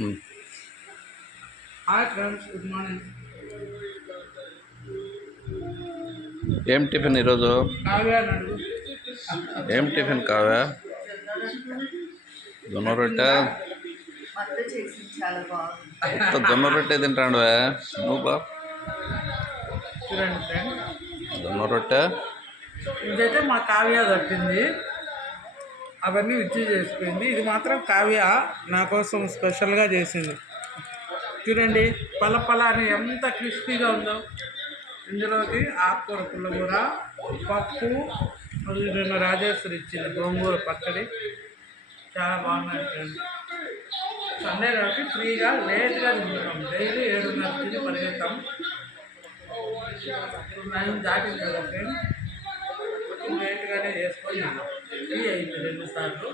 ఉమ్. Hi friends, good morning. ఏం tiffin ఈరోజు? కావ్య నడుగు ఏం టిఫిన్ కావ్య? జొన్న రొట్టె. జొన్న రొట్టె తింటాండువే నువ్వు బా. చూడండి ఫ్రెండ్, జొన్న రొట్టె. ఇదైతే మా కావ్య కట్టింది, అవన్నీ విచ్చి చేసిపోయింది. ఇది మాత్రం కావ్య నా కోసం స్పెషల్గా చేసింది. చూడండి, పల అని ఎంత క్రిస్పీగా ఉందో. ఇందులోకి ఆకుకూర పుల్లగూర, పప్పు, అది నిన్న రాజేశ్వరి ఇచ్చింది గోంగూర పచ్చడి. చాలా బాగున్నాయి ఫ్రెండ్. సండే కాబట్టి ఫ్రీగా లేట్గా తింటున్నాం. డైలీ 7:30 తిని పరిగెత్తాం. ఇప్పుడు 9 దాటింది కదా ఫ్రెండ్, కొంచెం లేట్గానే చేసుకొని ఫ్రీ అయింది 2 సార్లు.